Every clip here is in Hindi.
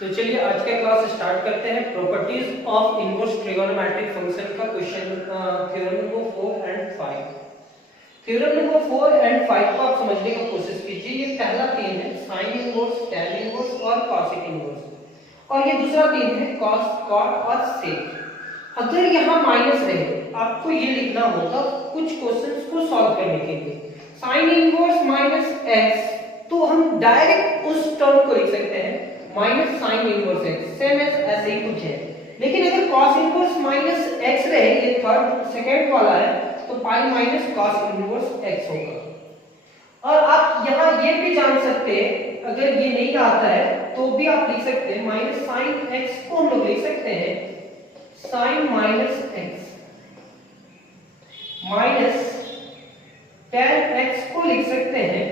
तो चलिए आज का क्लास स्टार्ट करते हैं। Properties of inverse trigonometric function का question theorem number 4 and 5। Theorem number 4 and 5 को आप समझने का कोशिश कीजिए। ये पहला तीन है साइन इनवर्स, tan इनवर्स और cosec इनवर्स, और ये दूसरा तीन है cos, cot और sec। अगर यहाँ माइनस रहे आपको ये लिखना होगा कुछ क्वेश्चंस को सॉल्व करने के लिए। साइन इनवर्स माइनस x, तो हम डायरेक्ट उस टर्म को लिख सकते हैं minus sine inverse x, same as ऐसे ही कुछ है। लेकिन अगर cos इनवर्स माइनस x रहे, ये थर्ड सेकंड वाला है, तो पाई माइनस cos इनवर्स x होगा। और आप यहाँ ये भी जान सकते हैं, अगर ये नहीं आता है तो भी आप लिख सकते हैं माइनस साइन x को हम लोग लिख सकते हैं sine minus x, minus tan x को लिख सकते हैं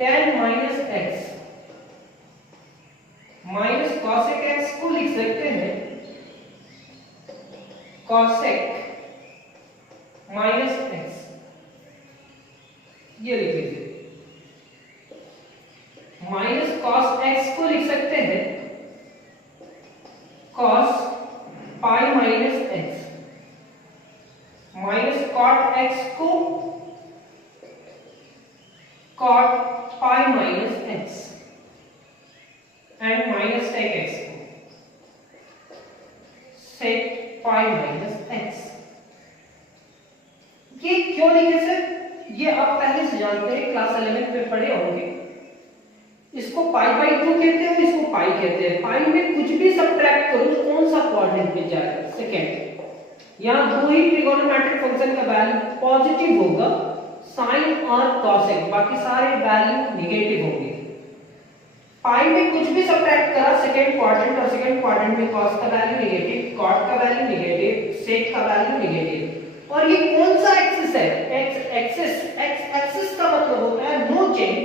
tan minus x, minus cosec x को लिख सकते हैं cosec माइनस x। ये लिख लीजिए, माइनस cos x को लिख सकते हैं cos pi minus x, minus cot x को cot pi minus x, and minus sec x को sec पाई माइनस x। ये क्यों लिखे सर? ये आप पहले से जानते हैं, क्लास 11 में पढ़े होंगे। इसको पाई बाई 2 कहते हैं, इसको पाई कहते हैं। पाई में कुछ भी सब्ट्रैक्ट करो तो कौन सा कोऑर्डिनेट मिल जाएगा? सेकंड। यहाँ दो ही ट्रिगोनोमेट्रिक फंक्शन का वैल्यू पॉजिटिव होगा, साइन और कॉसेक, बाकी सारे वैल्यू नेगेटिव होंगे। पाई में कुछ भी सब्ट्रैक्ट करा, सेकंड क्वाड्रेंट, और सेकंड क्वाड्रेंट में cos का वैल्यू नेगेटिव, cot का वैल्यू नेगेटिव, sec का वैल्यू नेगेटिव। और ये कौन सा एक्सिस है? x axis. x एक्सिस का मतलब होता है नो चेंज।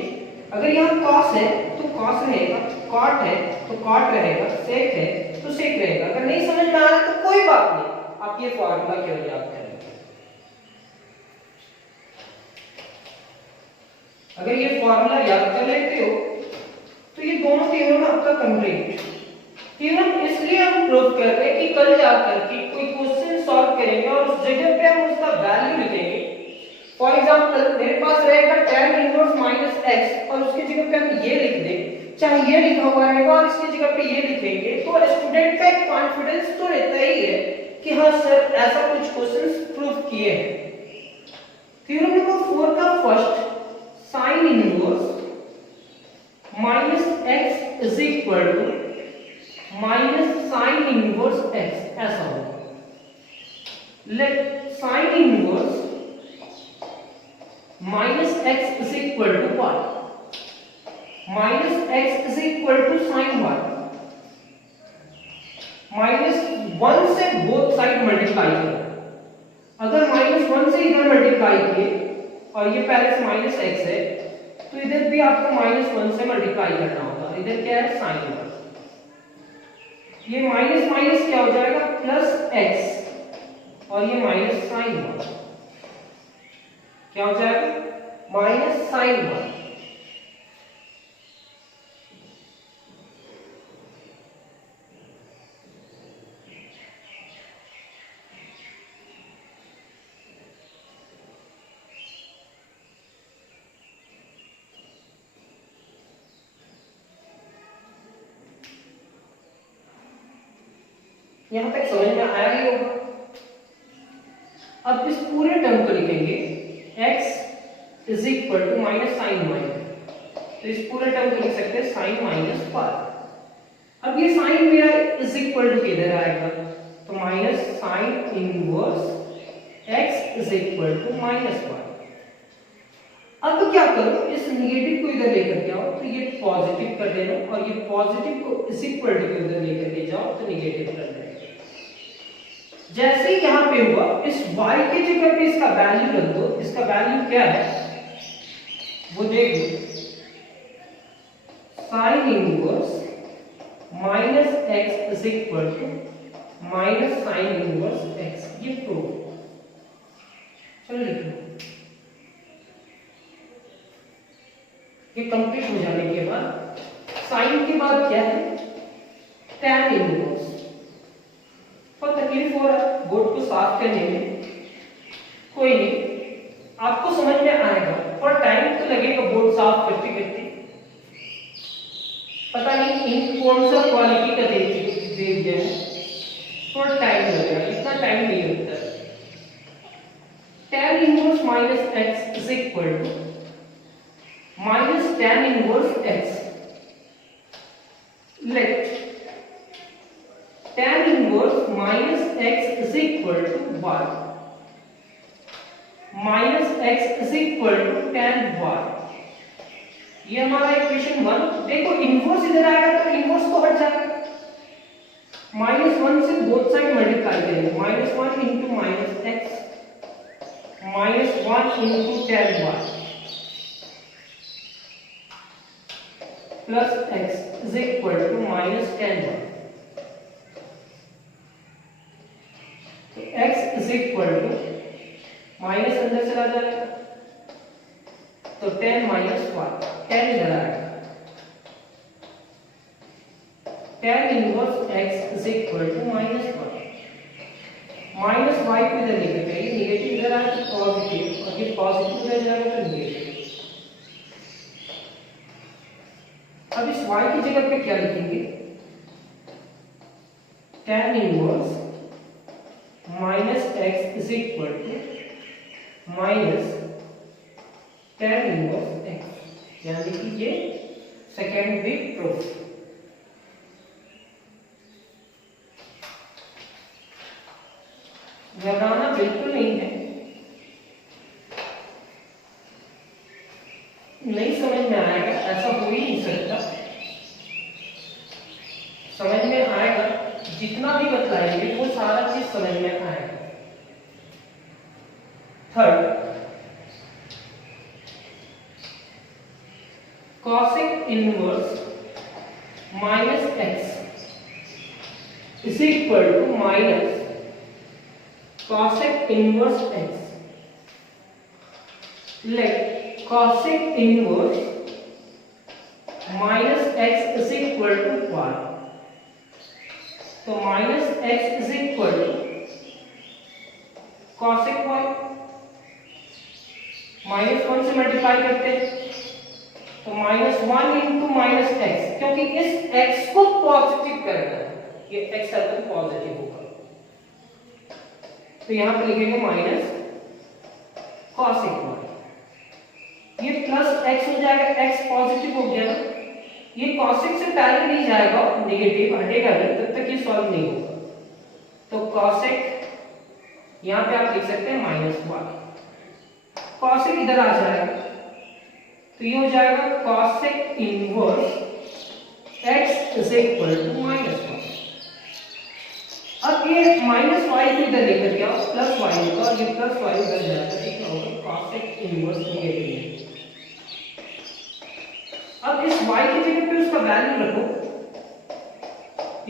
अगर यहाँ cos है तो cos रहेगा, cot है तो cot रहेगा, sec है तो sec रहेगा। अगर नहीं समझ में आ रहा तो कोई बात नहीं, आप ये फॉर्मूला केवल याद करें। अगर ये फॉर्मूला याद कर लेते हो तो ये दोनों थ्योरम आपका कंप्लीट। थ्योरम इसलिए हम प्रूव कर रहे हैं कि कल जाकर के कोई क्वेश्चन सॉल्व करेंगे और उस जगह पे हम उसका वैल्यू लिखेंगे। फॉर एग्जांपल मेरे पास रहेगा tan इनवर्स माइनस x, और उसकी जगह पे हम ये लिख दें, चाहे ये लिखा हुआ रहेगा और इसकी जगह पे ये लिखेंगे, तो स्टूडेंट का एक कॉन्फिडेंस तो रहता ही है कि हाँ सर ऐसा कुछ क्वेश्चंस प्रूव किए हैं। थ्योरम नंबर 4 का first, sine inverse minus x is equal to minus sine inverse x, ऐसा होगा। Let sine inverse minus x is equal to what? Minus x is equal to sine y। Minus 1 से बोथ साइड मल्टीप्लाई करो। अगर माइनस 1 से इधर मल्टीप्लाई किए और ये पहले से माइनस x है, तो इधर भी आपको माइनस 1 से मल्टीप्लाई करना होगा। इधर क्या है? Sine inverse. ये माइनस माइनस क्या हो जाएगा? प्लस x, और ये माइनस साइन 1 क्या हो जाएगा? Minus sine 1। यहां तक समझ में आया ही होगा। अब इस पूरे टर्म को लिखेंगे x is equal to minus sine y, तो इस पूरे टर्म को लिख सकते हैं साइन माइनस y। अब ये साइन मेरा इज इक्वल टू किधर आएगा? तो minus sine inverse x is equal to minus y। अब क्या करो, इस नेगेटिव को इधर लेकर के आओ तो ये पॉजिटिव कर देना, और ये पॉजिटिव को इज इक्वल टू इधर लेकर के जाओ तो नेगेटिव कर देना। जैसे ही यहां पे हुआ, इस y की जगह पे इसका वैल्यू रख दो। इसका वैल्यू क्या है वो देख लो, sine inverse minus x is equal to minus sine inverse x। ये प्रूव। चलो लिख लो। ये कंप्लीट हो जाने के बाद साइन के बाद क्या है, tan इनवर्स। और तकलीफ हो रहा है बोर्ड को साफ करने में, कोई नहीं, आपको समझ में आएगा। और टाइम तो लगेगा बोर्ड साफ करते करते, पता नहीं इन कौन सा क्वालिटी का दे दिया है, थोड़ा टाइम लगेगा, इतना टाइम नहीं लगता। tan inverse minus x is equal to minus tan inverse x. Let tan inverse minus x is equal to y, minus x is equal to tan y। ये हमारा इक्वेशन 1। देखो इनवर्स इधर आएगा तो इनवर्स तो हट जाएगा, -1 से बोथ साइड मल्टीप्लाई करेंगे, -1 into minus x -1 into tan y plus x is equal to minus tan y। तो x is equal to minus अंदर चला जाएगा तो tan माइनस y, tan इधर आएगा, tan inverse x is equal to minus y, minus y को इधर लेकर जाइए, नेगेटिव इधर आएगा तो पॉजिटिव, और ये पॉजिटिव इधर जाएगा तो नेगेटिव। अब इस y की जगह पे क्या लिखेंगे, tan inverse minus x is equal to minus tan inverse x, यानी कि ये सेकेंड बिग प्रूफ। घबराना बिल्कुल नहीं है, नहीं समझ में आएगा ऐसा हो ही नहीं सकता, समझ में आएगा, जितना भी बतलाएंगे वो सारा चीज समझ में आएगा। Third, cosec inverse minus x is equal to minus cosec inverse x। Let cosec inverse minus x is equal to y, तो minus x is equal to cosec y, -1 से मल्टीप्लाई करते हैं तो -1 इंटू माइनस एक्स, क्योंकि इस x को पॉजिटिव करना है, ये x है तो पॉजिटिव होगा, तो यहां पे लिखेंगे माइनस cosec y, ये प्लस x हो जाएगा, x पॉजिटिव हो गया ना, ये cosec से पहले नहीं जाएगा, नेगेटिव हटेगा नहीं, तब तक ये सॉल्व नहीं होगा। तो cosec यहां पे आप लिख सकते हैं -1, cosec इधर आ जाएगा तो ये हो जाएगा cosec inverse x is equal to -1। अब ये -y को इधर लेकर के आओ, प्लस y होगा, और ये प्लस y उधर जाएगा, ठीक होगा, cosec इनवर्स नेगेटिव। अब इस y की जगह पे उसका वैल्यू रखो,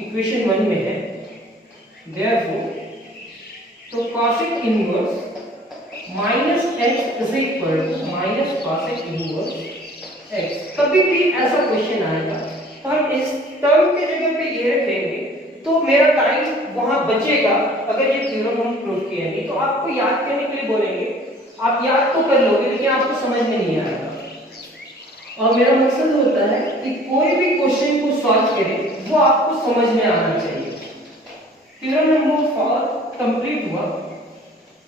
इक्वेशन 1 में है, देयरफॉर तो cosec inverse minus x is equal to minus cosec inverse x। कभी भी ऐसा क्वेश्चन आएगा तो हम इस टर्म की जगह पे ये रखेंगे, तो मेरा टाइम वहां बचेगा। अगर ये थ्योरम हम प्रूव किए नहीं तो आपको याद करने के लिए बोलेंगे, आप याद तो कर लोगे लेकिन आपको समझ में नहीं आएगा। और मेरा मकसद होता है कि कोई भी क्वेश्चन को सॉल्व करें वो आपको समझ में आना चाहिए। थ्योरम नंबर 4 कंप्लीट हुआ।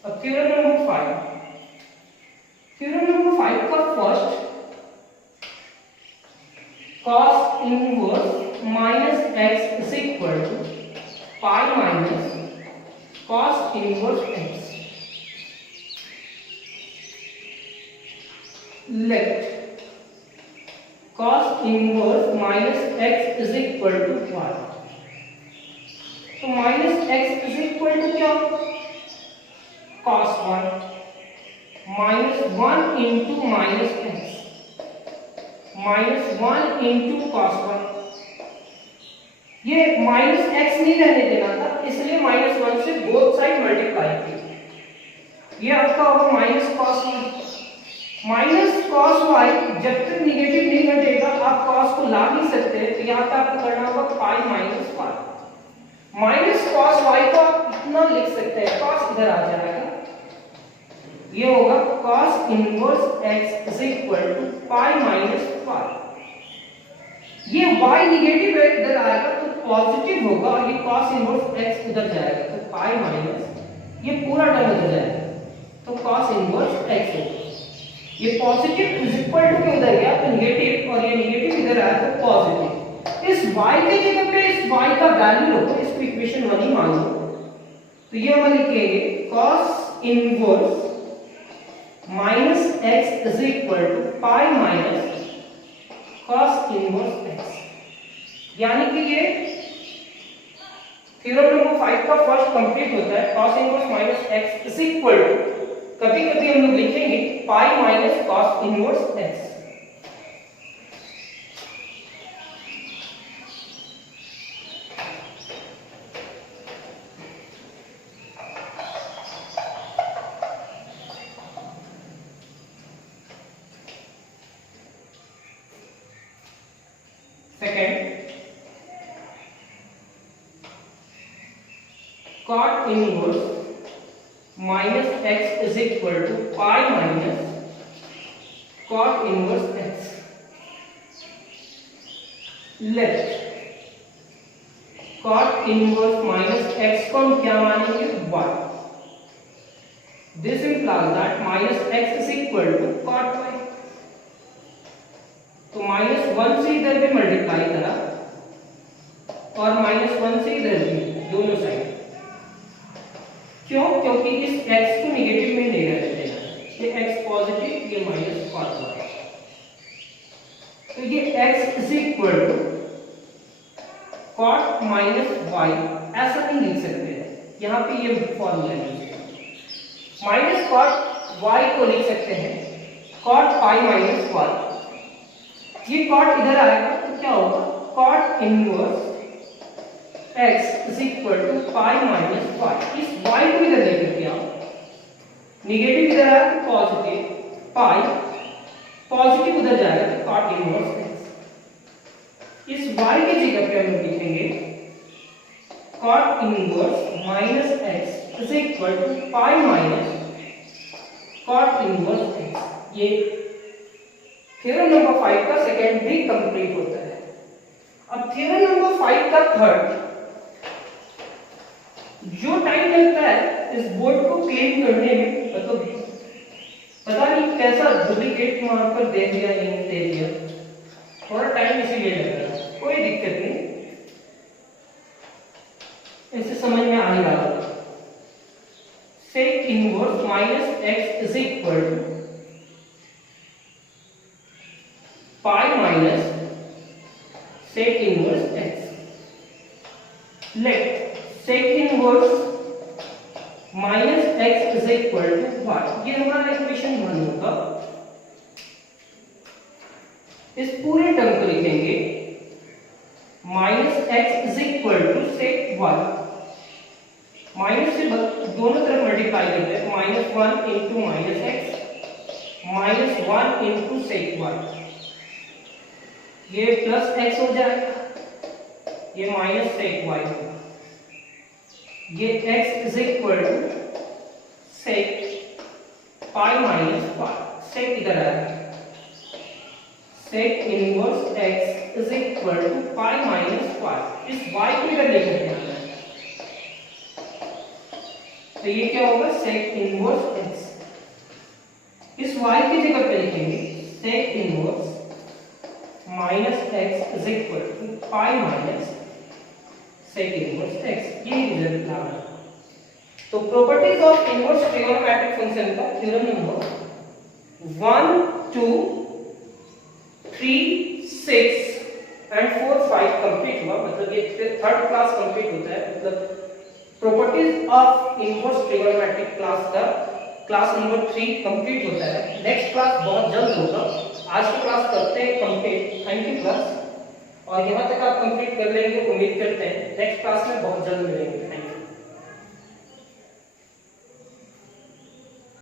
अब थ्योरम नंबर 5, थ्योरम नंबर 5 का first, cos inverse minus x is equal to pi minus cos inverse x। Let cos inverse minus x is equal to y, तो minus x is equal to क्या, cos 1 -1 into minus x, -1 into cos 1। ये माइनस x नहीं रहने देना था, इसलिए -1 से बोथ साइड मल्टीप्लाई की। ये आपका होगा minus cos 1 minus cos y, जब तक निगेटिव नहीं घटेगा आप कॉस को ला नहीं सकते, तो यहाँ पे आपको करना होगा pi minus pi. Minus cos y को आप इतना लिख सकते हैं, कॉस इधर आ जाएगा, ये होगा cos inverse x is equal to pi minus pi. ये y निगेटिव है, इधर आएगा तो पॉजिटिव होगा, और ये कॉस इनवर्स x उधर जाएगा तो पाई माइनस ये पूरा टर्म उधर जाएगा तो कॉस इनवर्स x होगा। ये पॉजिटिव इज इक्वल टू के उधर गया तो निगेटिव, और ये निगेटिव इधर आया तो पॉजिटिव। इस y के जगह पे इस y का वैल्यू रखो, इसको इक्वेशन 1 ही मान लो, तो ये हम लिखेंगे cos inverse minus x is equal to pi minus cos inverse x। यानी कि ये थ्योरम नंबर 5 का फर्स्ट कंप्लीट होता है। cos inverse minus x is equal to, कभी कभी हम लोग लिखेंगे pi minus cos inverse x। Second, cot inverse minus x is equal to pi minus cot inverse x। Let cot inverse minus x को हम क्या मानेंगे, y। This implies that minus x is equal to cot y। तो -1 से इधर भी मल्टीप्लाई करा और -1 से इधर भी, दोनों साइड। क्यों? क्योंकि इस x को नेगेटिव में ले रहे थे, ये x पॉजिटिव, ये माइनस cos y। तो ये x is equal to cot minus y, ऐसा नहीं लिख सकते, यहाँ पे ये फॉर्मूला है। माइनस cot y को लिख सकते हैं cot पाई माइनस y। ये cot इधर आएगा तो क्या होगा, cot inverse x is equal to pi minus y। इस y को इधर लेकर के आओ, निगेटिव इधर आया तो पॉजिटिव, पाई पॉजिटिव उधर जाएगा तो cot इनवर्स x। इस y के जगह पे हम लिखेंगे cot inverse minus x is equal to pi minus cot inverse x। ये थ्योरम नंबर 5 का सेकंड भी कंप्लीट होता है। अब थ्योरम नंबर 5 का थर्ड, जो टाइम लगता है इस बोर्ड को क्लीन करने में, मतलब पता नहीं कैसा डुप्लीकेट वहां पर दे दिया, इंक दे दिया, थोड़ा टाइम इसीलिए लग रहा है, कोई दिक्कत नहीं, इसे समझ में आ ही रहा होगा। Sec inverse minus x is equal to pi minus sec inverse x। Let sec inverse minus x is equal to y, ये हमारा इक्वेशन 1 होगा। इस पूरे टर्म को लिखेंगे minus x is equal to sec y। Minus से दोनों तरफ मल्टीप्लाई करते हैं, -1 into minus x -1 into sec y, ये प्लस x हो जाएगा, ये माइनस सेक y होगा। ये x is equal to sec pi minus pi, sec इधर आएगा, sec inverse x is equal to pi minus pi. इस y को इधर लेकर के आना है, तो ये क्या होगा, सेक इनवर्स x। इस y की जगह पे लिखेंगे sec inverse minus x is equal to pi minus sec inverse x। ये रिजल्ट आ रहा है। तो properties of inverse trigonometric function का थ्योरम नंबर 1 2 3 6 एंड 4 5 कंप्लीट हुआ, मतलब ये थर्ड क्लास कंप्लीट होता है, मतलब properties of inverse trigonometric class का क्लास नंबर 3 कंप्लीट होता है। नेक्स्ट क्लास बहुत जल्द होगा, आज की क्लास करते हैं कंप्लीट। थैंक यू क्लास, और यहाँ तक आप कंप्लीट कर लेंगे उम्मीद करते हैं, नेक्स्ट क्लास में बहुत जल्द मिलेंगे।